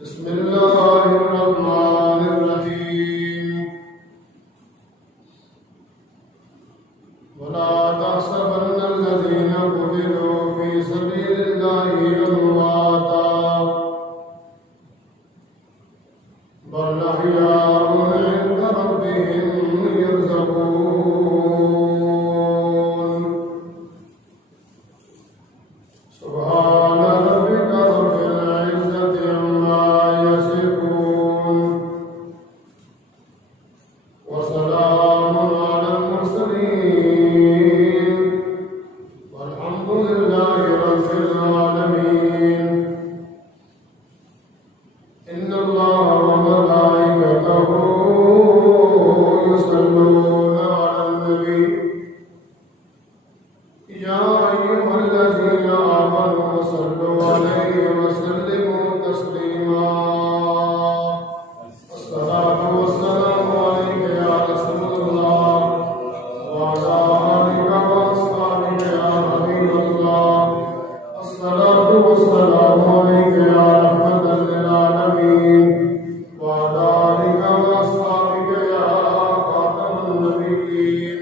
بسم الله الرحمن الرحيم ولا تحسبن الذين قتلوا في سبيل الله أمواتا بل أحياء عند ربهم يرزقون سبحان ربك رب العزة عما يصفون وسلام على المرسلين والحمد لله رب العالمين إن الله وملائكته يصلون على النبي يا أيها الذين آمنوا صلوا عليه وسلموا تسليما الصلاة والسلام عليك يا رسول الله وعلى آلك وأصحابك يا حبيب الله الصلاة والسلام عليك يا رحمة للعالمين وعلى آلك وأصحابك يا خاتم النبيين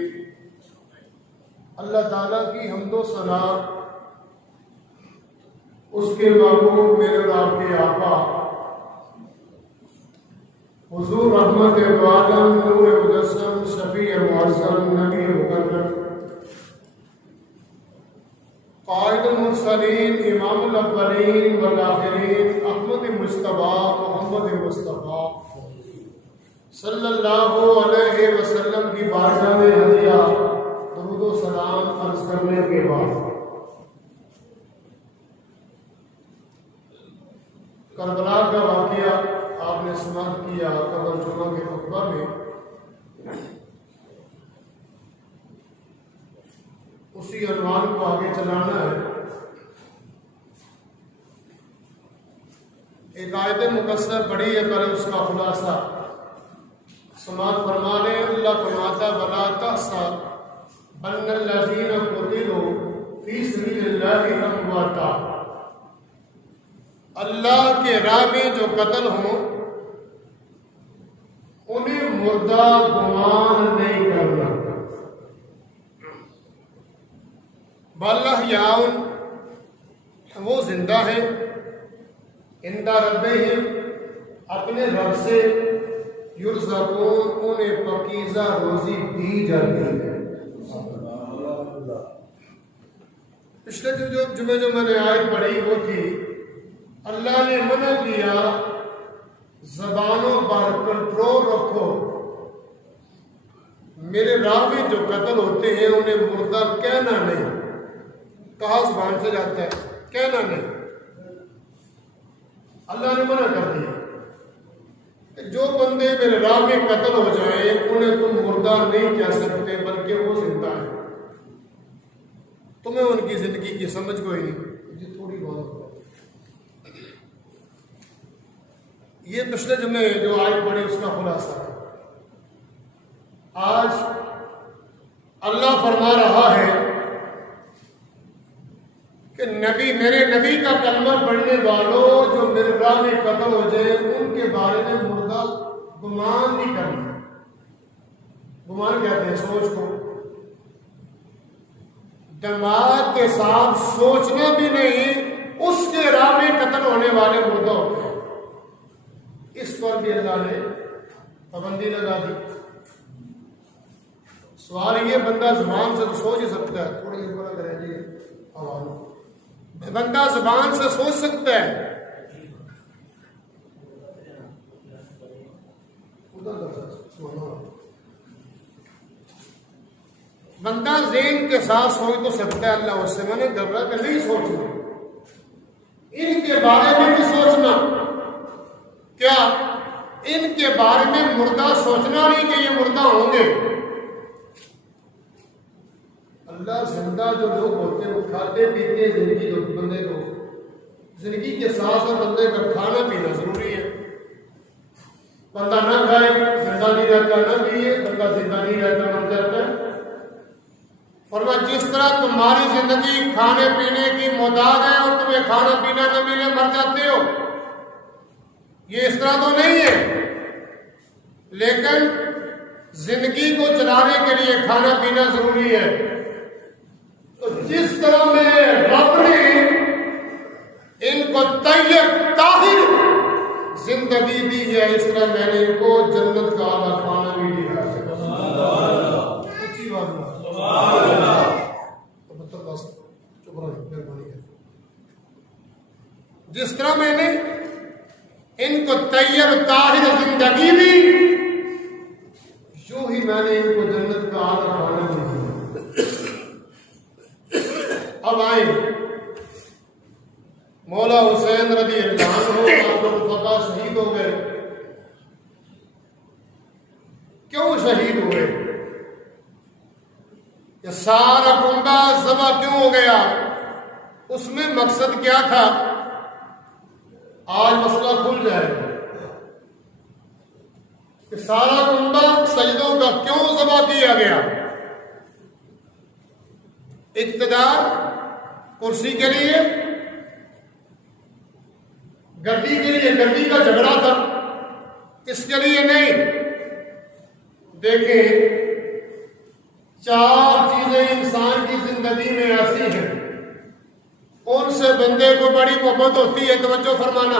اللہ تعالیٰ کی حمد و ثنا اس کے محبوب میرے اور آپ کے آقا حضور رحمت عالم نور مجسم شفیع معظم نبی مکرم قائد المرسلین امام الاولین والآخرین احمد مجتبی محمد مصطفیٰ صلی اللہ علیہ وسلم کی بارگاہ میں ہدیہ درود و سلام عرض کرنے کے بعد کربلا کا واقعہ آپ نے سماعت کیا قبل جمعہ کے خطبہ میں، اسی عنوان کو آگے چلانا ہے۔ ایک آیت مقصر پڑھی ہے، پہلے اس کا خلاصہ سماعت فرما لیں۔ اللہ فرماتا وَلَا تَحْسَبَنَّ الَّذِينَ قُتِلُوا فِي سَبِيلِ اللَّهِ أَمْوَاتًا، اللہ کے راہ میں جو قتل ہوں انہیں مردہ گمان نہیں کرنا، بل احیاء، وہ زندہ ہیں، عند ربہم، اپنے رب سے، یرزقون، انہیں پاکیزہ روزی دی جاتی ہے۔ پچھلے جو جمعے جو میں نے آیت پڑھی وہ تھی اللہ نے منع کیا زبانوں پر کنٹرول رکھو، میرے راہ میں جو قتل ہوتے ہیں انہیں مردہ کہنا نہیں۔ کہا زبان سے جاتا ہے، کہنا نہیں، اللہ نے منع کر دیا کہ جو بندے میرے راہ میں قتل ہو جائیں انہیں تم مردہ نہیں کہہ سکتے بلکہ وہ زندہ ہیں۔ تمہیں ان کی زندگی کی سمجھ کوئی نہیں، یہ تھوڑی بہت۔ یہ پچھلے جمعے جو آیت پڑھی اس کا خلاصہ ہے۔ آج اللہ فرما رہا ہے کہ نبی، میرے نبی کا کلمہ پڑھنے والوں جو میرے راہ میں قتل ہو جائے ان کے بارے میں مردہ گمان نہیں کرنا۔ گمان کہتے ہیں سوچ کو، دماغ کے ساتھ سوچنا بھی نہیں، اس کے راہ میں قتل ہونے والے مردہ ہوتے ہیں۔ اس پر بھی اللہ نے پابندی لگا دی۔ سوال یہ بندہ زبان سے تو سوچ ہی سکتا ہے، تھوڑی دیر پر کریں جی آواز، بندہ زبان سے سوچ سکتا ہے، بندہ ذہن کے ساتھ سوچ تو سکتا ہے، اللہ اس سے منع کر رہا کہ نہیں سوچنا، ان کے بارے میں بھی سوچنا۔ کیا ان کے بارے میں مردہ سوچنا نہیں کہ یہ مردہ ہوں گے؟ اللہ زندہ جو لوگ ہوتے ہیں وہ کھاتے پیتے زندگی، جو بندے کو زندگی کے ساتھ ساتھ بندے کا کھانا پینا ضروری ہے۔ بندہ نہ کھائے زندہ نہیں رہتا، نہ پیے بندہ زندہ نہیں رہتا، مر جاتا ہے۔ فرمایا جس طرح تمہاری زندگی کھانے پینے کی محتاج ہے اور تمہیں کھانا پینا نہ ملے مر جاتے ہو، یہ اس طرح تو نہیں ہے، لیکن زندگی کو چلانے کے لیے کھانا پینا ضروری ہے۔ تو جس طرح میں رب نے ان کو طیب طاہر زندگی دی ہے، اس طرح میں نے ان کو جنت کا اعلیٰ کھانا بھی دیا ہے۔ اچھی بات ہے، مطلب بس چپ رہو، مہربانی کر۔ جس طرح میں نے ان کو طیب طاہر زندگی دی، یوں ہی میں نے ان کو جنت کا اعلیٰ کھانا بھی دیا۔ اب آئے مولا حسین رضی اللہ عنہ فتح شہید ہو گئے۔ کیوں شہید ہوئے؟ یہ سارا کنبہ ذبح کیوں ہو گیا؟ اس میں مقصد کیا تھا؟ آج مسئلہ کھل جائے گا کہ سارا کنبہ سجدوں کا کیوں ذبح کیا گیا؟ اقتدار، کرسی کے لیے، گدی کے لیے، گدی کا جھگڑا تھا، اس کے لیے نہیں۔ دیکھیں، چار چیزیں انسان کی زندگی میں ایسی ہیں، ان سے بندے کو بڑی محبت ہوتی ہے۔ توجہ فرمانا،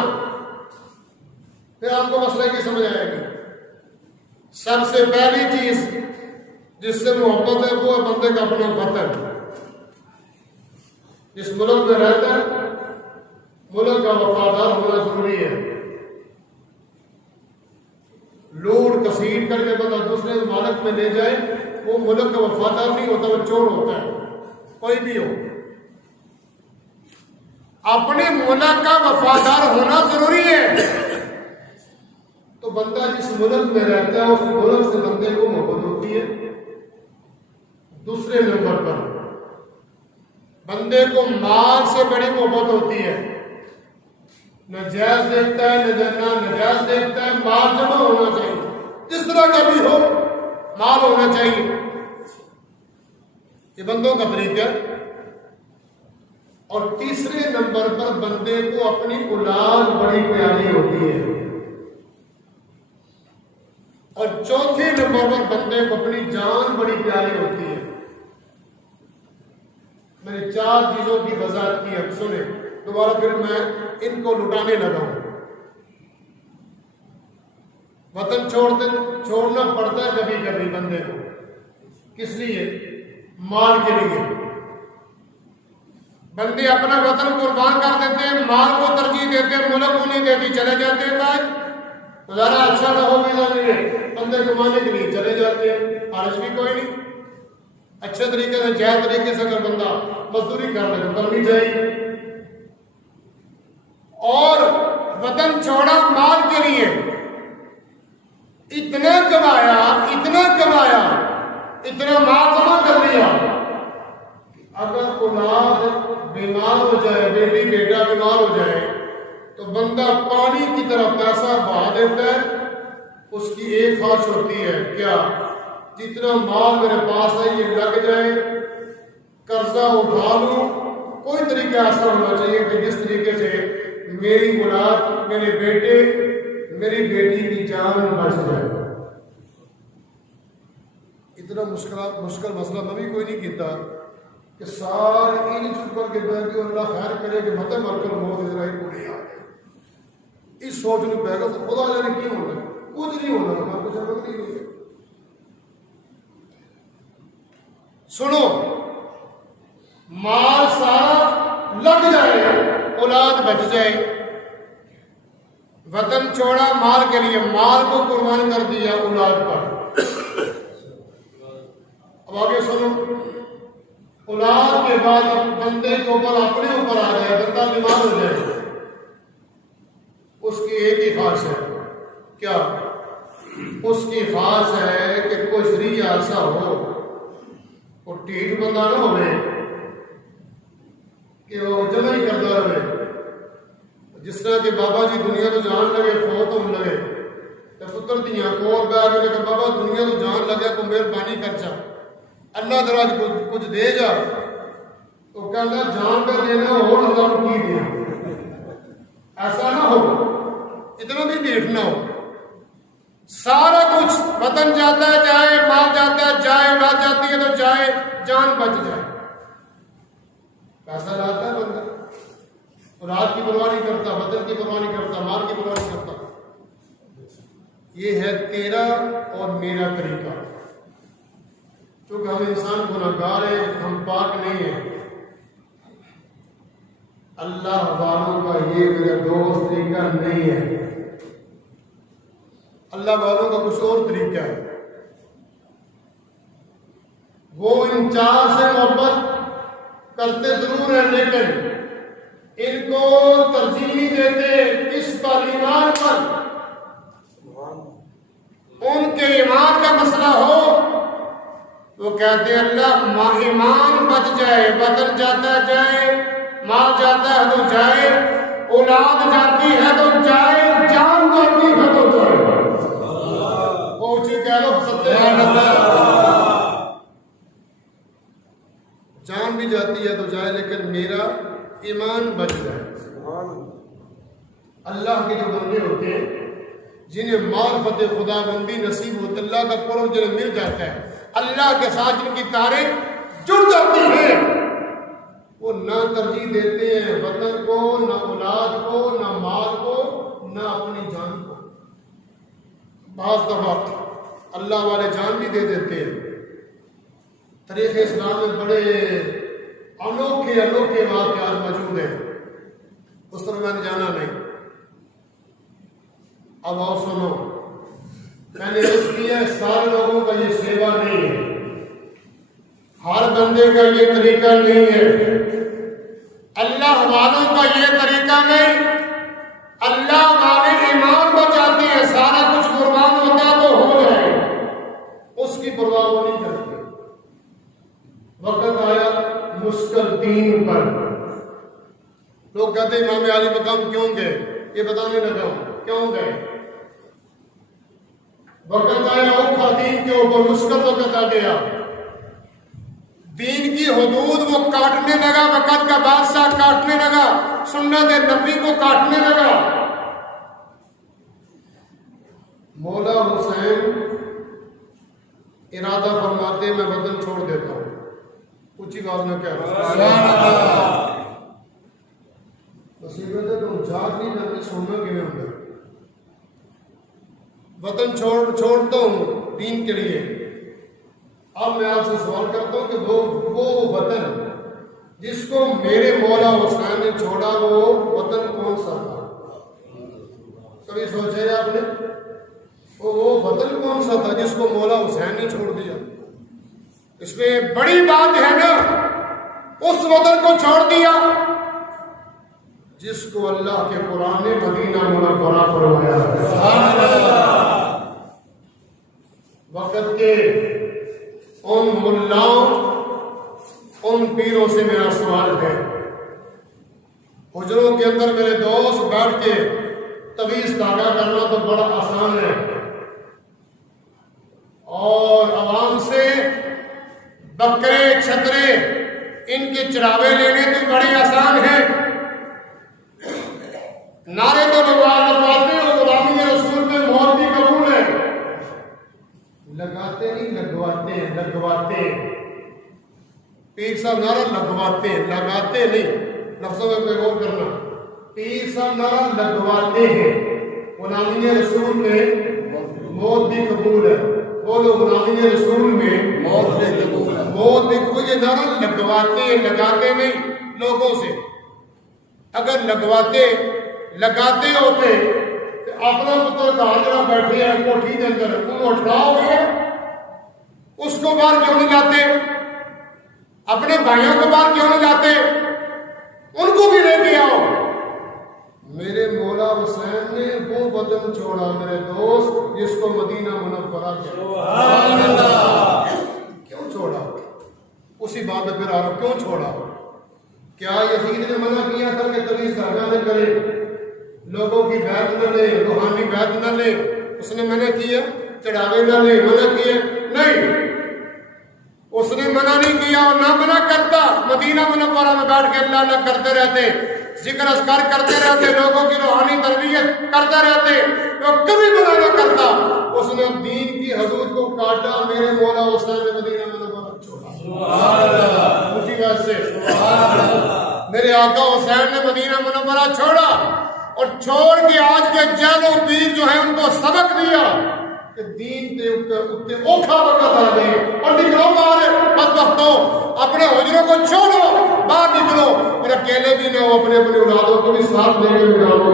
پھر آپ کو مسئلہ کی سمجھ آئے گی۔ سب سے پہلی چیز جس سے محبت ہے وہ ہے بندے کا اپنا وطن۔ جس ملک میں رہتا ہے ملک کا وفادار ہونا ضروری ہے۔ لوٹ کسیٹ کر کے بندہ دوسرے مالک میں لے جائے، وہ ملک کا وفادار نہیں ہوتا، وہ چور ہوتا ہے، کوئی بھی ہو۔ اپنے ملک کا وفادار ہونا ضروری ہے۔ تو بندہ جس ملک میں رہتا ہے اس ملک سے بندے کو محبت ہوتی ہے۔ دوسرے نمبر پر بندے کو مال سے بڑی محبت ہوتی ہے۔ نہ جائز دیکھتا ہے نہ نجائز دیکھتا ہے، مال جمع ہونا چاہیے، جس طرح کا بھی ہو مال ہونا چاہیے۔ یہ بندوں کا طریقہ ہے۔ اور تیسرے نمبر پر بندے کو اپنی اولاد بڑی پیاری ہوتی ہے۔ اور چوتھے نمبر پر بندے کو اپنی جان بڑی پیاری ہوتی ہے۔ میں نے چار چیزوں کی وضاحت کی، اب سنیں دوبارہ، پھر میں ان کو لٹانے لگا ہوں۔ وطن چھوڑنا پڑتا ہے کبھی کبھی بندے کو، کس لیے؟ مال کے لیے۔ بندے اپنا وطن قربان کر دیتے ہیں، مال کو ترجیح دیتے ہیں، ملک کو نہیں دیتی، چلے جاتے ہیں۔ بعد ذرا اچھا نہ ہو ویزا ملے، بندے کمانے کے لیے چلے جاتے ہیں، حرج بھی کوئی نہیں۔ اچھے طریقے سے جائز طریقے سے اگر بندہ مزدوری کر لے تو کرنی چاہیے۔ اور وطن چھوڑا مال کے لیے، اتنا کمایا اتنا مال جمع کر لیا، اگر اولاد بیمار ہو جائے، بیٹی بیٹا بیمار ہو جائے تو بندہ پانی کی طرح پیسہ بہا دیتا ہے۔ اس کی ایک خواہش ہوتی ہے، کیا؟ جتنا مال میرے پاس ہے یہ لگ جائے، قرضہ اٹھا لوں۔ کوئی طریقہ ایسا ہونا چاہیے کہ جس طریقے سے میری اولاد، میرے بیٹے، میری بیٹی کی جان بچ جائے۔ اتنا مشکل مسئلہ میں بھی کوئی نہیں کیتا کہ سارے ان چپ کر کے بیٹھ کے اللہ خیر کرے کہ مت مر کر موت اسرائیل کو نہیں آ گئے۔ اس سوچ میں پہ گا تو خدا جانے کیوں ہونا، کچھ نہیں ہونا، ہمارا کچھ ضرورت نہیں ہوئی۔ سنو، مال سارا لگ جائے، اولاد بچ جائے، وطن چھوڑا مال کے لیے، مال کو قربان کر دیا اولاد پر۔ اب آگے سنو، اولاد کے بعد بندے کے اوپر اپنے اوپر آ جائے، بندہ بیمار ہو جائے، اس کی ایک ہی خواہش ہے، کیا؟ اس کی خواہش ہے کہ کوئی ذریعہ ایسا ہو، وہ ٹھیک بندہ نہ ہوئے کہ وہ جمع ہی کرتا رہے۔ جس طرح کہ بابا جی دنیا تو جان لگے، فوت ہونے لگے، تو پتر دیاں کول بہ کے کہ بابا دنیا تو جان لگے، کو مہربانی کر جا، اللہ تعالیٰ کچھ دے جا۔ تو کہنا جان پہ دینا ہو اللہ کی دیا، ایسا نہ ہو، اتنا بھی ڈیٹ نہ ہو۔ سارا کچھ وطن جاتا ہے جائے، مال جاتا ہے جائے، اولاد جاتی ہے تو جائے، جان بچ جائے، پیسہ لاتا ہے بندہ، اولاد کی پرواہ نہیں کرتا، وطن کی پرواہ نہیں کرتا، مال کی پرواہ نہیں کرتا۔ یہ ہے تیرا اور میرا طریقہ۔ کیونکہ ہم انسان گناہگار ہیں، ہم پاک نہیں ہیں۔ اللہ والوں کا یہ میرا دوست طریقہ نہیں ہے، اللہ والوں کا کچھ اور طریقہ ہے۔ وہ ان چار سے محبت کرتے ضرور ہیں، لیکن ان کو ترجیح نہیں دیتے کس پر؟ ایمان پر۔ ان کے ایمان کا مسئلہ ہو وہ کہتے ہیں اللہ ایمان بچ جائے، وطن جاتا ہے جائے، مال جاتا ہے تو جائے، اولاد جاتی ہے تو جائے، جان جاتی ہے تو جائے۔ پہنچے کہہ لو سبحان اللہ۔ جان بھی جاتی ہے تو جائے لیکن میرا ایمان بچ جائے۔ اللہ کے جو بندے ہوتے ہیں جنہیں معرفت خدا بندی نصیب ہوتا، اللہ کا قرب جنہیں مل جاتا ہے، اللہ کے ساتھ جن کی تاریں جڑ جاتی ہیں، وہ نہ ترجیح دیتے ہیں وطن کو، نہ اولاد کو، نہ مال کو، نہ اپنی جان کو۔ بعض دفعہ اللہ والے جان بھی دے دیتے ہیں۔ تاریخ اسلام میں بڑے انوکھے انوکھے واقعات موجود ہیں، اس طرح میں نے جانا نہیں۔ اب آؤ سنو، میں نے اس لیے سارے لوگوں کا یہ سیوا نہیں ہے، ہر بندے کا یہ طریقہ نہیں ہے، اللہ والوں کا یہ طریقہ نہیں۔ اللہ والے ایمان بچاتے ہیں، سارا کچھ قربان ہوتا ہے تو ہو جائے، اس کی پرواہ وہ نہیں کرتے۔ وقت آیا مشکل دین پر، لوگ کہتے ہیں امام علی مقام کیوں گئے؟ یہ بتانے لگا ہوں کیوں گئے۔ وقت آیا اوکھا دین کے اوپر، مشکل وقت آ گیا، دین کی حدود وہ کاٹنے لگا، وقت کا بادشاہ کاٹنے لگا، سنت نبی کو کاٹنے لگا۔ مولا حسین ارادہ فرماتے میں وطن چھوڑ دیتا ہوں، اونچی آواز میں کہہ رہا ہوں، مصیبت ہے تو جاگ نہیں کرتے، سننا کیوں ہوتا ہے؟ وطن چھوڑتا ہوں دین کے لیے۔ اب میں آپ سے سوال کرتا ہوں کہ وہ وطن جس کو میرے مولا حسین نے چھوڑا، وہ وطن کون سا تھا؟ کبھی سوچا ہے آپ نے؟ وہ وطن کون سا تھا جس کو مولا حسین نے چھوڑ دیا؟ اس میں بڑی بات ہے نا، اس وطن کو چھوڑ دیا جس کو اللہ کے قرآن نے مدینہ منورہ فرمایا ہے۔ وقت کے ان ملاؤں، ان پیروں سے میرا سوال ہے، حجروں کے اندر میرے دوست بیٹھ کے تویز داغا کرنا تو بڑا آسان ہے، اور عوام سے بکرے چھترے ان کے چراغے لینے تو بڑی آسان ہے، نعرے تو لگواتے ہو غلامی رسول پہ موت بھی قبول ہے، لگاتے نہیں لگواتے ہیں، لگواتے ہیں۔ پیر صاحب نعرہ لگواتے ہیں، لگاتے نہیں، لفظوں میں کوئی غور کرنا۔ پیر صاحب نعرہ لگواتے ہیں، غلامی رسول میں موت بھی قبول ہے، بولو غلامی رسول میں موت بھی قبول ہے، موت بھی قبول۔ یہ نعرہ لگواتے ہیں، لگاتے نہیں لوگوں سے۔ اگر لگاتے ہوتے اپنا پتر کہاں بیٹھے ہیں کوٹھی کے اندر، تم اٹھاؤ گے اس کو باہر کیوں نہیں لاتے؟ اپنے بھائیوں کو باہر کیوں نہیں لاتے؟ ان کو بھی لے کے آؤ۔ میرے مولا حسین نے وہ وطن چھوڑا میرے دوست جس کو مدینہ منورہ سبحان اللہ۔ کیوں چھوڑا؟ اسی بات میں پھر آ رہا، کیوں چھوڑا؟ کیا یزید نے منع کیا تھا کہ تویز داغا نہ کرے، لوگوں کی بیعت نہ لے، روحانی بیعت نہ لے؟ اس نے منع کیا، چڑھاوے نہ لے، منع کیا؟ نہیں، اس نے منع نہیں کیا اور نہ منع کرتا. مدینہ منورہ میں بیٹھ کے اللہ اللہ کرتے رہتے, ذکر اذکار کرتے رہتے, لوگوں کی روحانی تربیت کرتے رہتے, وہ کبھی منع نہ کرتا. اس نے دین کی حدود کو کاٹا, میرے مولا حسین نے مدینہ منورہ چھوڑا. سبحان اللہ. اسی بات سے سبحان اللہ, میرے آقا حسین نے مدینہ منورہ چھوڑا اور چھوڑ کے آج کے جیل و پیر جو ہیں ان کو سبق دیا کہ دین دے اتے اوکھا وقت آ گئے اور نکلو باہر بدبختو, اپنے حجروں کو چھوڑو, باہر نکلو اور اکیلے بھی نہ ہو, اپنے اپنے اولادوں کو بھی ساتھ لے کے نکالو.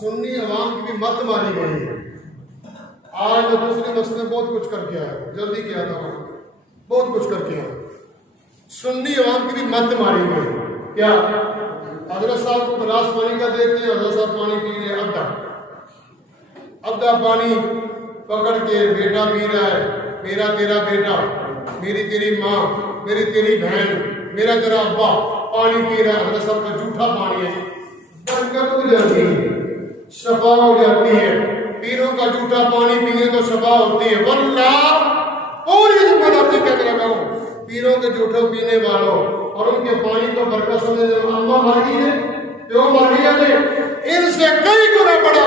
سنی عوام کی بھی مت ماری گئی ہے. آج تو دوسرے مسئلے بہت کچھ کر کے آئے, جلدی کیا تھا, بہت کچھ کر کے آئے. سنی عوام کی بھی مت ماری گئی. کیا حضرت صاحب کو گلاس پانی کا دیتے ہیں, حضرت صاحب پانی پی رہے, ابدا پانی پکڑ کے بیٹا پی رہا ہے, میرا تیرا بیٹا, میری تیری ماں, میری تیری بہن, میرا تیرا ابا پانی پی رہا ہے. حضرت صاحب کا جھوٹا پانی ہے, برکت ہو جاتی ہے, شفا ہو جاتی ہے. پیروں کا جھوٹا پانی پینے تو شفا ہوتی ہے. واللہ پوری زبردستی کہہ رہا ہوں, پیروں کے جھوٹوں پینے والوں اور ان کے پانی کو برکت سمجھنے والوں, اماں ماری ہے, پیو ماری ہے, ان سے کئی گنا بڑا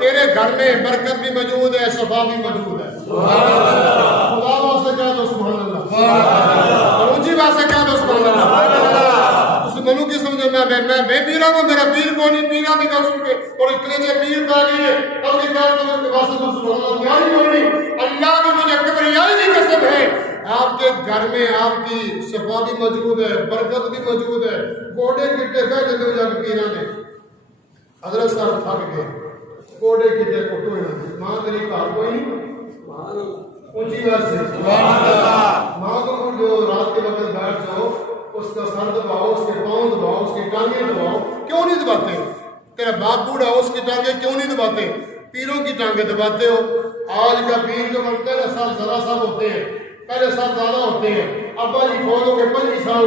تیرے گھر میں برکت بھی موجود ہے, شفا بھی موجود ہے. سبحان اللہ. خدا واسطے کہہ دو سبحان اللہ. سبحان اللہ. اونچی بات سے کہہ دو سبحان اللہ. سبحان اللہ. اس منو کی سمجھے میں بے پیرا ہوں, میرا پیر کو نہیں, پیرا نہیں کر سن کے اور اتنے سے پیر پہ گئی ہے, اب یہ کہہ دو کہ واسطے سبحان اللہ. پیاری کوئی نہیں, اللہ کی مجھے کبریائی کی قسم ہے, آپ کے گھر میں آپ کی شفا بھی موجود ہے, برکت بھی موجود ہے. گوڑے گٹے کہہ دیتے ہو جا کے پیرا نے, حضرت صاحب تھک گئے, کوڑے کی تے کو ٹوئے نہ, ماں تیری کار کوئی نہیں, اونچی بات سے سبحان اللہ. ماں کو جو رات کے وقت بیٹھ جاؤ, اس کا سر دباؤ, اس کے پاؤں دباؤ, اس کی ٹانگیں دباؤ, کیوں نہیں دباتے؟ تیرا باپ بوڑھا ہو, اس کی ٹانگیں کیوں نہیں دباتے؟ پیروں کی ٹانگیں دباتے ہو. آج کا پیر جو بنتے ہیں نا, سال ذرا سال ہوتے ہیں, پہلے سال زیادہ ہوتے ہیں. ابا جی فوت ہو کے 25 سال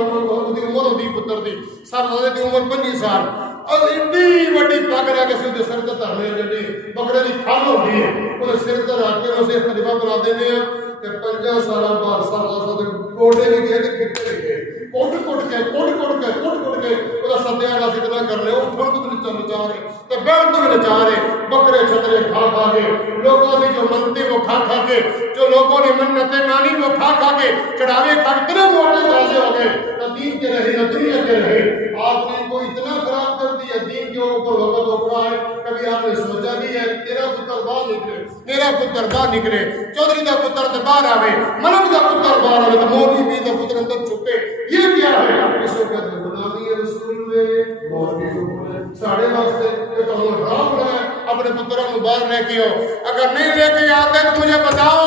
کی عمر ہوتی, پتر دی سب زیادہ کی عمر 25 سال, اور اتنی بڑی پگ رہ کے سیدھے سر تے دھرنے جڑی بکرے دی کھال ہوندی ہے, انہیں سر تے رکھ کے اسے خلیفہ بنا دینے ہیں کہ 50 سال بعد سال کوڑے بھی گئے تے کٹے گئے, کوٹ کے وہ سدیا والا ذکر کر لے, اٹھن تو نہیں چاہ رہے تے بیٹھ تو نہیں چاہ رہے, بکرے چھترے کھا کے, لوگوں نے جو منتے وہ کھا کے, جو لوگوں نے منتیں مانی وہ کھا کے, چڑھاوے کھا کے اتنے موٹے تازے ہو گئے, نہ دین کے رہے نہ دنیا کے رہے. آپ نے ان کو اتنا خراب کر دیا, دین کے اوپر وقت ہو رہا ہے. کبھی آپ نے سوچا بھی ہے تیرا پتر باہر نکلے, میرا پتر باہر نکلے, چودھری کا پتر تو باہر آوے, ملک کا پتر باہر آوے, تو مولوی بھی کا پتر اندر چھپے, یہ کیا ہے؟ اس کو کہتے ہیں غلامی رسول میں مولوی کو ساڑھے واسطے یہ تو ہم حرام رہا ہے, اپنے پتروں کو باہر لے کے آؤ. اگر نہیں لے کے آتے تو مجھے بتاؤ,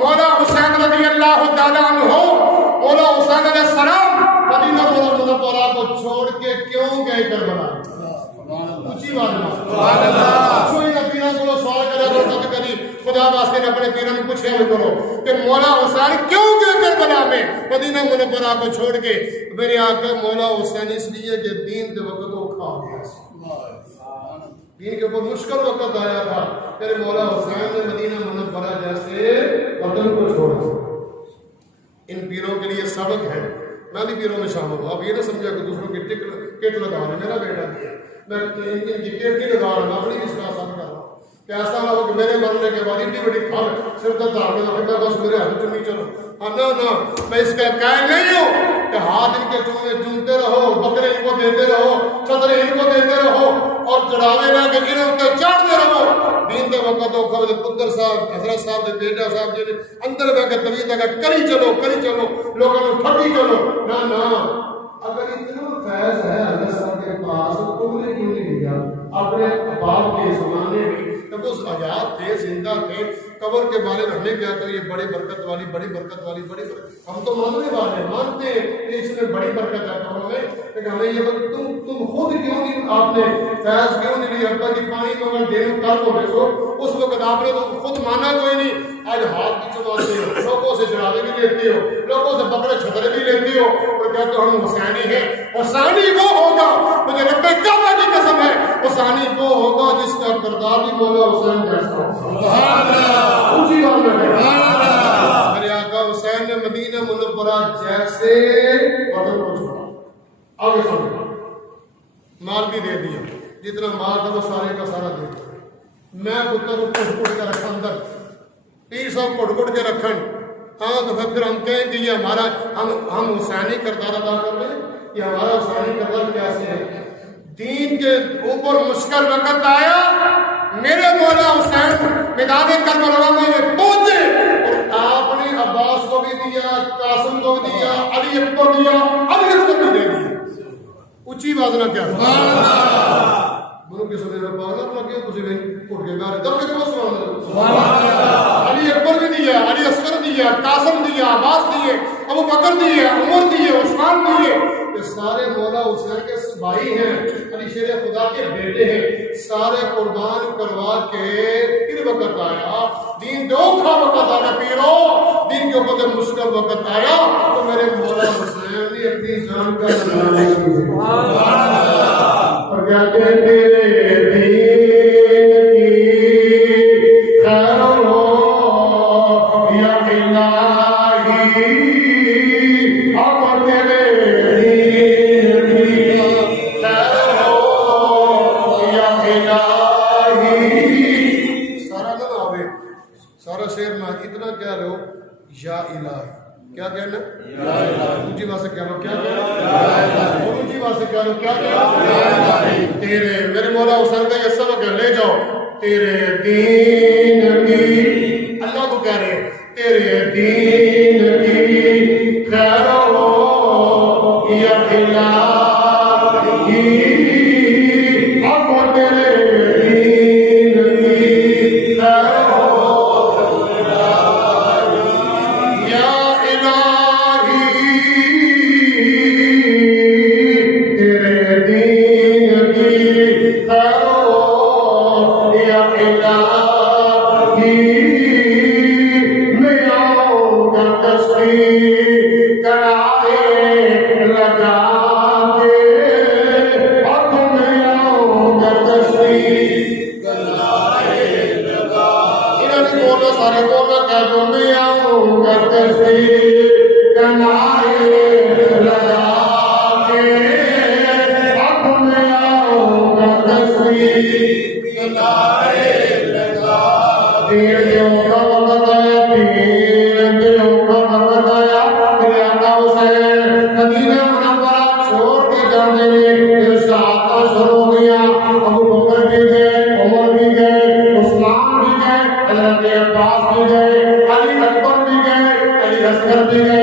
مولا حسین رضی اللہ تعالیٰ عنہ, مولا حسین علیہ السلام مدینہ منورہ کو چھوڑ کے کیوں گئے کربلا؟ اونچی بات ہے سبحان اللہ. کوئی نہ پیروں کو سوال کرے تو تد کری خدا واسطے نے اپنے پیروں کو پوچھے ہوئے کرو کہ مولا حسین کیوں گئے کربلا میں مدینہ منورہ کو چھوڑ کے؟ میرے آقا مولا حسین اس لیے کہ دین کے وقت وہ کھا گیا, دین کے اوپر مشکل وقت آیا تھا, پھر مولا حسین نے مدینہ منورہ جیسے وطن کو چھوڑا. ان پیروں کے لیے سبق ہے, میں بھی پیروں میں شامل ہوں. آپ یہ نہ سمجھا کہ دوسروں کی کٹ لگا رہے, میرا بیٹا بھی ہے, میں ان کی کٹ نہیں لگا رہا, میں اپنی بھی اصلاح سب کر رہا ہوں کہ ایسا نہ ہو کہ میرے مرنے کے بعد اتنی بڑی کھال صرف دھار میں بس میرے ہاتھ چنی چلو. نہ میں اس کا قائل نہیں ہوں کہ ہاتھ ان کے چنتے رہو, بکرے ان کو دیتے رہو, چھترے ان کو دیتے رہو اور چڑھاوے نہ کہ انہوں کو چاڑتے رہو. دین کے وقت ہو خبر پتر صاحب, حضرت صاحب دے بیٹا صاحب جی اندر بہ کے طویل تک کری چلو لوگوں کو ٹھگی چلو. نہ اگر اتنا فیض ہے حضرت صاحب کے پاس تو نے کیوں نہیں لیا اپنے باپ کے زمانے میں جب اس آزاد تھے, زندہ تھے, قبر کے بارے میں ہمیں کیا کہ یہ بڑی برکت والی ہم تو ماننے والے مانتے ہیں کہ اس میں بڑی برکت ہے قبر میں, لیکن ہمیں یہ تم خود کیوں نہیں, آپ نے فیض کیوں نہیں لیا؟ ابا کی پانی کو اگر دین کر کو دیکھو اس وقت آپ نے تو خود مانا کوئی نہیں. آج ہاتھ بھی چماتے ہو, لوگوں سے چڑھاوے بھی لیتے ہو, لوگوں سے بکرے چھترے بھی لیتے ہو, اور کہتے ہو ہم حسینی ہیں. حسینی وہ ہوگا, مجھے رب کعبہ کی قسم ہے, حسینی وہ ہوگا جس کا کردار بھی مولا حسین جیسا ہو. سبحان اللہ. اونچی بات ہے. میرے آقا حسین چھوڑا جیسے بدن کو چھوڑا. آگے سمجھو. مال بھی دے دیا, جتنا مال تھا وہ سارے کا سارا دے دیا. میں پتر کو کٹ کے رکھا اندر, پیر صاحب کٹ کے رکھن. ہاں تو پھر ہم کہیں کہ یہ ہمارا ہم حسینی کردار ادا کر رہے ہیں, یہ ہمارا حسینی کردار کیسے ہے؟ دین کے اوپر مشکل وقت آیا, میرے مولا حسین میدان کربلا میں یہ پہنچے, اور آپ نے عباس کو بھی دیا, قاسم کو بھی دیا, علی اکبر کو دیا, علی اصغر کو دے دیا. اونچی آواز نہ کیا بولو کس نے پاگل لگے تجھے اٹھ کے گھر دب کے سبحان اللہ. علی اکبر بھی دیا, علی اصغر دیا, قاسم دیا, عباس دیے, ابو بکر دیے, عمر دیے, عثمان دیے. یہ سارے مولا حسین کے بھائی ہیں, علی شیر خدا کے بیٹے ہیں. سارے قربان کروا کے پھر وقت آیا, دین دوکھا وقت آیا پیرو, دین کے اوپر مشکل وقت آیا تو میرے مولا حسین نے اپنی جان کا سبحان اللہ اور کہتے ہیں تیرے دین کی خیر ہو یا الہی, اب تیرے سارا شیر میں اتنا کہہ رہے ہو یا الہی. کیا کہنا؟ یا الہی. اونچی بات سے کہہ لو, کیا کہنا؟ یا الہی. اور اونچی بات سے کہہ لو, کیا کہنا؟ یا الہی. تیرے میرے مولا حسین کا یہ سبق ہے, لے جاؤ. تیرے دین کی, اللہ کو کہہ رہے ہیں تیرے دین کی خیر ہو یا الہی, اب تیرے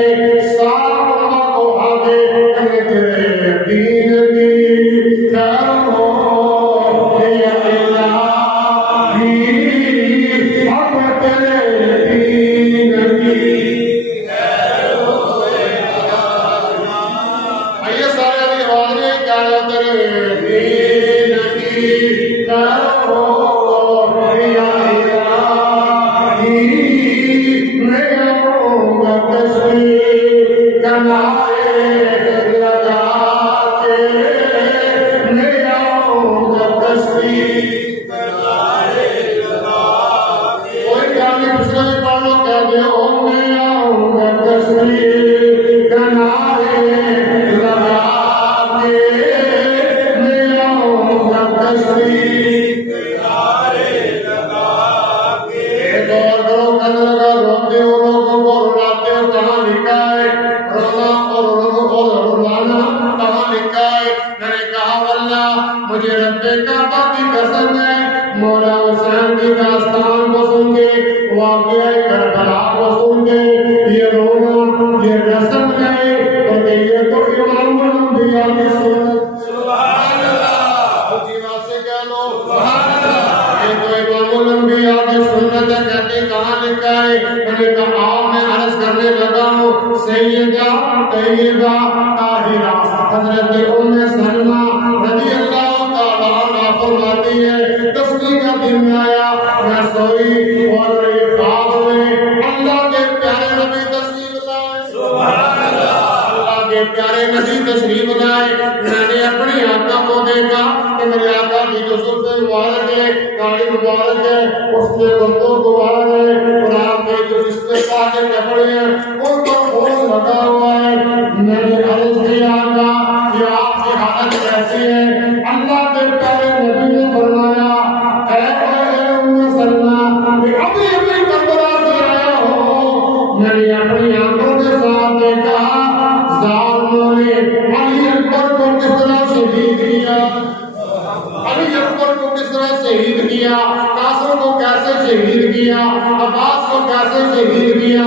مبارک ہے, اس کے بندوں کو مبارک ہے, اور آپ کے جو جس میں کے کپڑے ہیں ان پر خون لگا ہوا ہے. میں نے عرض کیا کہ آپ کی حالت کیسی ہے؟ اللہ کے پیارے نبی نے فرمایا اے ام سلمہ کہ ابھی ابھی کربلا سے آیا ہو. میں نے اپنی آنکھوں کے ساتھ دیکھا ظالموں نے علی اکبر کو کس طرح شہید کیا, علی اکبر کو کس طرح شہید کیا, قاسم کو کیسے شہید کیا, عباس کو کیسے شہید کیا,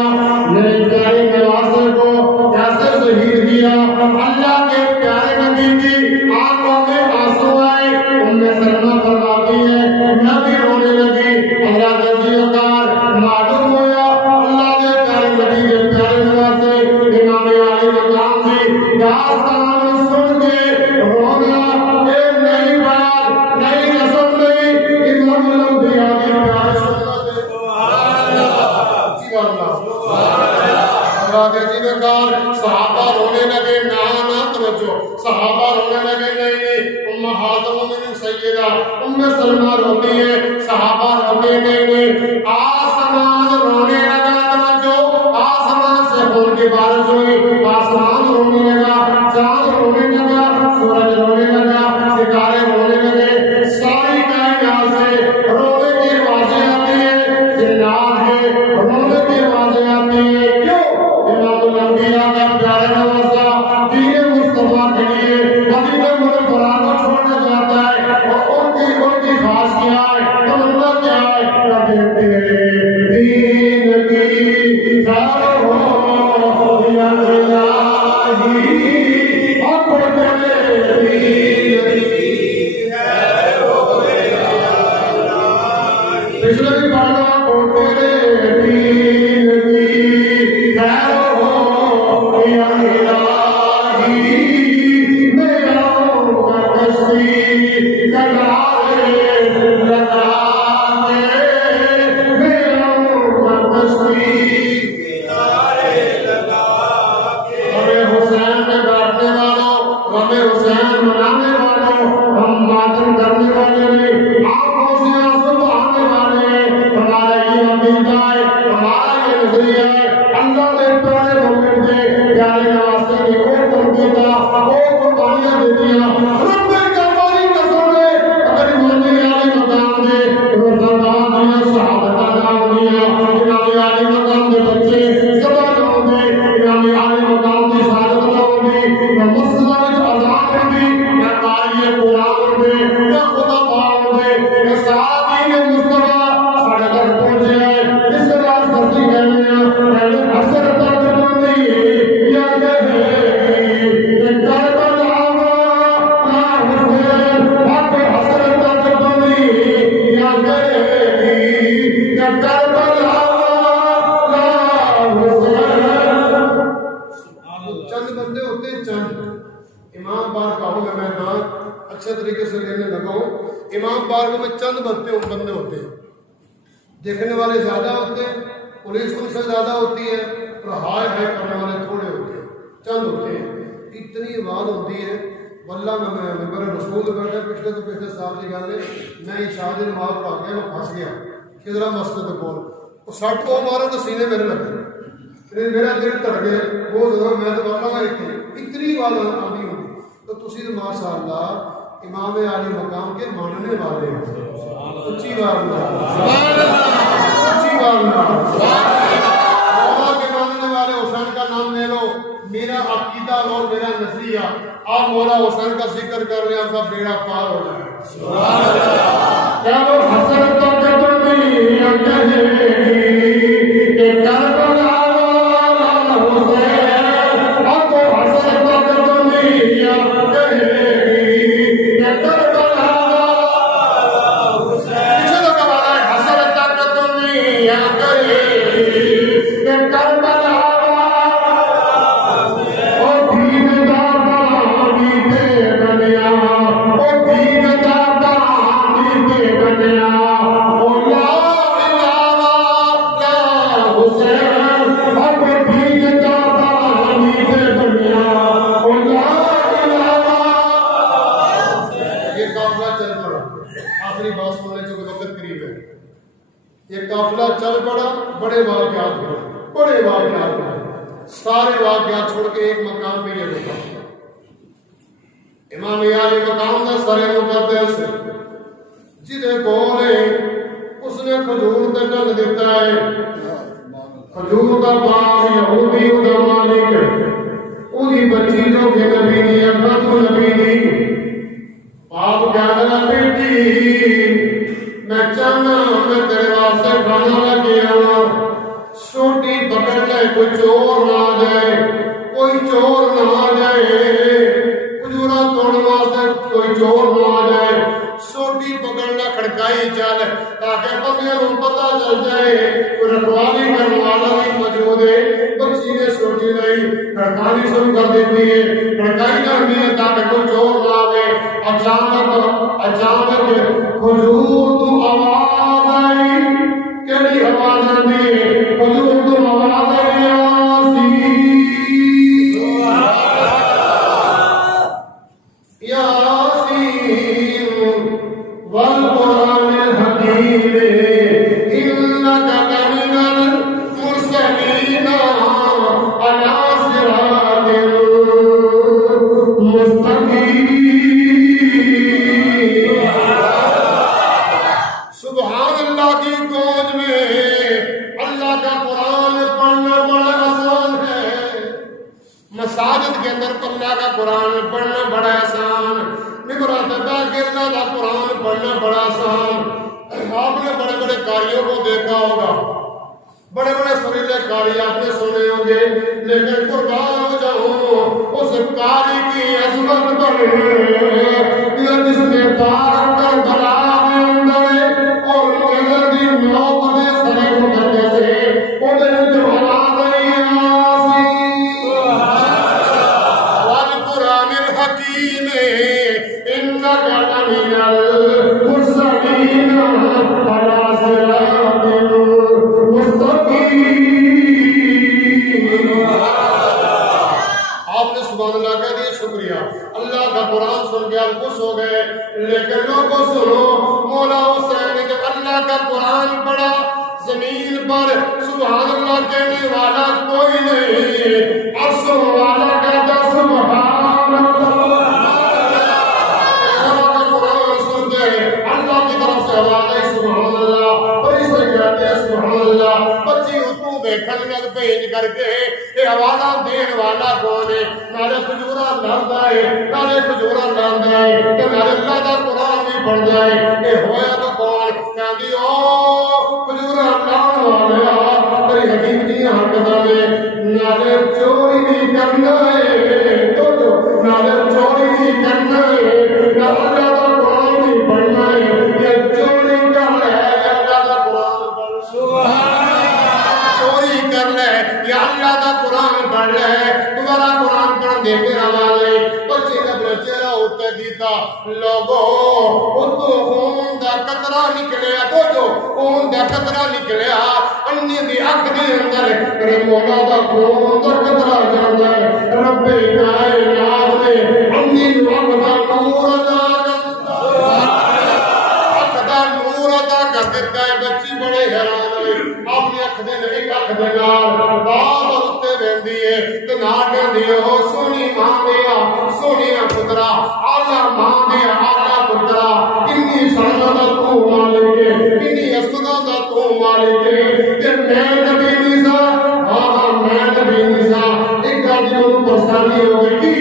میرے پیارے نواسے کو کیسے شہید کیا. اللہ کے پیارے نبی کی آنکھوں میں آنسو آئے. ام سلمہ فرماتی ہے میں بھی رونے لگی. اللہ کے عزیزار معلوم ہوا اللہ کے پیارے نبی کے پیارے نواسے امام علی مقام کی داستان سن کے رونا ایک نئی بات نئی رسم نہیں. امام الانبیاء کی پیارے سنت ہے. صحابہ رونے لگے. نہ توجہ, صحابہ رونے لگے نہیں. امہات المؤمنین سیدہ ام سلمہ روتی ہے, صحابہ روتے نہیں. آسمان رونے لگا. توجہ, آسمان سے خون کی بارش ہوئی. آسمان رونے لگا, چاند رونے لگا, سورج رونے لگا, ستارے رونے لگے. ساری کائنات سے رونے کی آوازیں آتی ہیں. جنات کے رونے کی آوازیں آتی ہیں. کیوں؟ امام الانبیاء کا پیارا نواسا دین مصطفیٰ کے لیے مدینہ منورہ کو چھوڑنا چاہتا ہے. اور ان کی خاص کیا ہے, تمنا کیا ہے, کہتے دین کی خیر ہو یا الہی. اور کہتے دین کی خیر ہو یا الہی. پچھلے بھی پڑھنا کو تیرے دین کی خیر ہو یا الہی. میرا کشتی کنارے لگا کے, میرا کشتی کنارے لگا کے. ہمیں حسین میں بیٹھنے والوں, ہمیں حسین منانے والوں, ہم ماتم کرنے والے نہیں, آنکھوں سے آنسو بہانے والے ہیں. ہمارا یہ عقیدہ ہے, ہمارا یہ نظریہ ہے. اللہ نے پیارے مومن کے پیارے نواسے کی اور تربیتہ اور قربانیاں دے دیا. رب کرباری قسم نے اگر امام علی مقام دے روزہ دیا, شہادت دام دیا. امام علی مقام دے بچے زبان ہو دے, امام علی مقام دی شہادت ہو دی, نہ مسجد میں اذان ہو دی, نہ قاری قرآن ہو دے, نہ خدا باؤ دے, نہ صحابی مصطفیٰ ساڑھے تک پہنچے آئے. اس کے بعد تصدیق کہنے ہیں پہلے حسر تک بندی یا کہے کہ کربلا نا حسین. آپ حسر تک بندی یا کہے کہ کربلا نا حسین. چند بندے ہوتے ہیں, چند. امام بارگاہوں میں میدان اچھے طریقے سے لینے لگا ہوں. امام بارگاہ میں چند بندے ہوتے ہیں. دیکھنے والے زیادہ ہوتے ہیں, پولیس ان سے زیادہ ہوتی ہے, اور ہائے ہائے کرنے والے تھوڑے ہوتے ہیں, چند ہوتے ہیں. اتنی آواز ہوتی ہے. واللہ میں ممبر رسول بیٹھے پچھلے تو پچھلے سال کی گل ہے, میں عشاء دی نماز پڑھا کے میں پھنس گیا کدھر مسجد کے کول. وہ سٹ کو مارا تو سینے میرے لگے, میرا دل ٹر گیا. وہ ضرور میں تو واقعہ اتنی آواز آتی ہوتی. تو تسی تو ماشاء اللہ امام علی مقام کے ماننے والے ہیں. اچھی بات اچھی بات کے ماننے والے حسین کا نام لے لو. میرا عقیدہ اور میرا نظریہ, آپ مولا حسین کا ذکر کر رہے ہیں, آپ کا بیڑا پار ہو جائے. چلو حسن تو دنیا کہے کہ کربلا حسین, اب حسن تو دنیا کہے کہ کربلا حسین. کسی لوگ ہمارا حسن تک دنیا کہے کہ کربلا یہ قافلہ چل پڑا, بڑے واقعات ہوئے. بڑے واقعات ہیں، سارے واقعات چھوڑ کے ایک مقام پہ یہ رکا۔ امام عالی مقام دا سر مقدس جدے کولے اس نے کھجور تے ڈل دیتا ہے، کھجور دا باغ یہودی دا مالک اودی بچی جو کہ نبی دی اکھاں تو نبی دی آپ کہنا بیٹی میں چاہنا میں تیرے واسطے کھانا لگے آواں، سوٹی پکڑ لے کوئی چور نہ آ جائے، کوئی چور نہ آ جائے، کھجورا توڑ واسطے کوئی چور نہ آ جائے، سوٹی پکڑنا کھڑکائی چل تاکہ بندیاں کو پتہ چل جائے کوئی رکھوالی کرنے والا بھی موجود ہے۔ بچی نے سوٹی نہیں کھڑکانی شروع کر دیتی ہے، کھڑکائی کرتی ہے تاکہ کوئی چور نہ آوے۔ اچانک حضور تو آواز آئی، کیڑی آواز آئی ہے؟ حضور تو آواز آئی والقرآن الحکیم انک لمن المرسلین علی صراط مستقیم۔ سبحان اللہ کی گونج میں اللہ کا قرآن پڑھنا بڑا آسان ہے، مساجد کے اندر اللہ کا قرآن پڑھنا بڑا آسان، ممبرات پہ اللہ کا قرآن پڑھنا بڑا آسان۔ آپ نے بڑے بڑے قاریوں کو دیکھا ہوگا، بڑے بڑے سریلے قاری آپ نے سنے ہوں گے، لیکن قربان ہو جاؤں اس قاری کی عظمت پر جس نے پاک کربلا کے اندر اور نظر دی موت دے سرے مقدس سے انہیں جو آواز آئی والقرآن الحکیم انک لمن المرسلین علی صراط مستقیم۔ آپ نے سبحان اللہ کہہ دیا، شکریہ۔ اللہ کا قرآن سن کے آپ خوش ہو گئے، لیکن لوگوں سنو، مولا حسین نے جب اللہ کا قرآن پڑھا زمین پر سبحان اللہ کہنے والا کوئی نہیں، عرشوں والا کہتا سبحان اللہ۔ اللہ کی طرف سے آواز آئی سبحان اللہ، بڑی سے کہتے ہیں سبحان اللہ۔ بچی اتو بیٹھن لگ پینج کر کے یہ آوازاں دین والا کون ہے؟ نالے کھجورا لاندا ہے، نالے کھجورا لاندا ہے، تے نالے اللہ دا قرآن بھی پڑھ جائے، یہ ہویا تو کون؟ کہندی او کھجورا لان والیا تیری حکیم دی حرکتاں نے نالے چوری نہیں کرنا ہے، تو نالے چوری نہیں کرنا ہے، نہ اللہ دا قرآن بھی پڑھنا ہے، یہ چوری کر لے اللہ دا قرآن پڑھ، چوری کر لے یا اللہ دا قرآن پڑھ لے، تمہارا قرآن پڑھ دے پھر آوازے بچے نے اپنا چہرہ اتنے کیتا، لوگو اتو خون دا قطرہ نکلیا، تو خون دا قطرہ نکلیا، انی دی اکھ دے اندر میرے مولا دا خون دا قطرہ جانا ہے، رب کائنات نے انی دی اکھ دا نور ادا کر دیتا ہے۔ بچی بڑے حیران ہوئی، اپنی اکھ دے ایک اکھ دے نال بات اُتے ویندی ہے تے نہ کہندی او سونی ماں دیا سونی پترا، آلہ ماں دیا آلہ پترا، کنی شاناں دا تو مالک ہے، کنی عظمتاں دا تو مالک ہے، تے میں نبی نیسا، ہاں میں نبی نیسا۔ ایک گل دی اونوں پریشانی ہو گئی کہ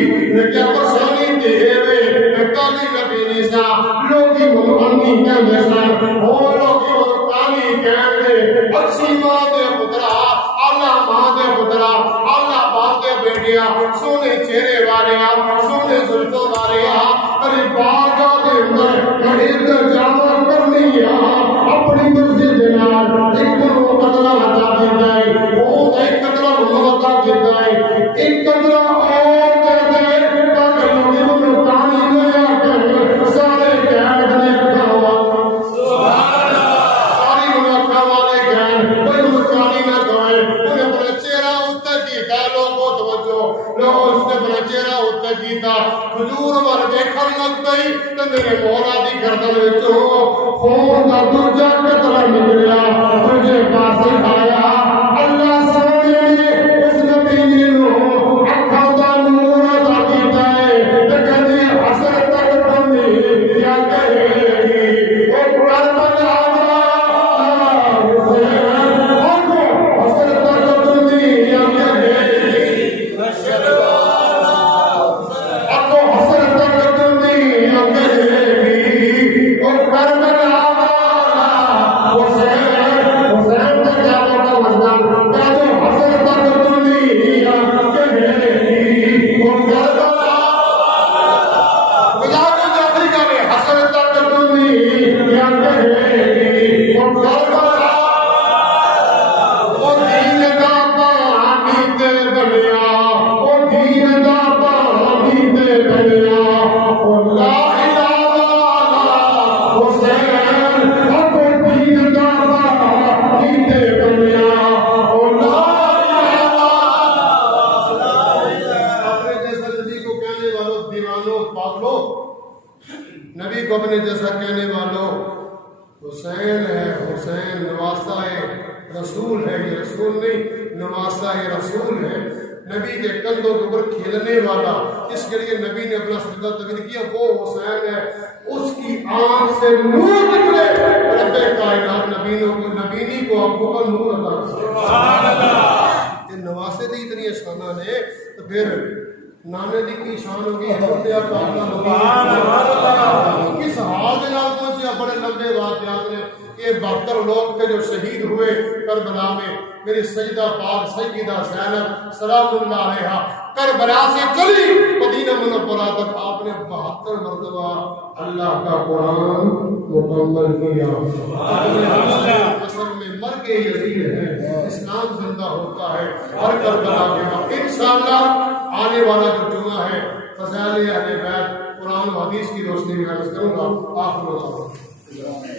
کیا پریشانی تے وے کالی نبی نیسا، لوگی منی کہندے سن، او لوگی کالی کہندے، اچھی ماں دے پترا، آلہ ماں دے پترا، آلہ باپ دے بیٹیا، سونے چہرے والیا، سونے زلفوں والیا، ارے باغا دے اندر کڑی تے جاواں کرنی آ، اپنی مرضی دے نال ایک نو قتل عطا کیتا ہے، او ایک قتل عطا کیتا ہے، ایک قتل اور کر دے تاکہ لوگی منوں کہانی لیا کر سارے قید دے کھاوا، ساری منکھا والے قید کوئی مکانی نہ کوئے، انہیں اپنا چہرہ اتنے کیتا، لوگوں توجہ لوگوں اس نے اپنا چہرہ اتنے کیتا، حضور وال دیکھن لگ گئی تے میرے مولا دی گردن وچوں خون دا دوجا قطرہ نکلیا، مجھے پاسے آیا، اللہ سونے کو اپنے جیسا کہنے والوں، حسین ہے، حسین نواسہ رسول ہے، یہ رسول نہیں نواسہ رسول ہے، نبی کے کندھوں کے اوپر کھیلنے والا، اس کے لیے نبی نے اپنا سجدہ طویل کیا، وہ حسین ہے، اس کی آنکھ سے نور نکلے، رب کائنات نبینی کو آنکھوں کا نور عطا کرے۔ سبحان اللہ۔ یہ نواسے دی اتنی شانہ نے تو پھر نانے دی کی شان ہوگی، ہمتیا کارنا ہوگی، کس حال کے نام پہنچے، بڑے لمبے واقعات نے، یہ 72 لوگ تھے جو شہید ہوئے کربلا میں، میری سجدہ پاک سیدہ زینب سلام اللہ علیہا کربلا سے چلی مدینہ منورہ تک، آپ نے 72 مرتبہ اللہ کا قرآن مکمل کیا۔ اصل میں مر کے یزید ہے، اسلام زندہ ہوتا ہے ہر کربلا کے بعد۔ انشاءاللہ آنے والا جو جمعہ ہے فضائل اہل بیت قرآن و حدیث کی روشنی میں عرض کروں گا۔ آخر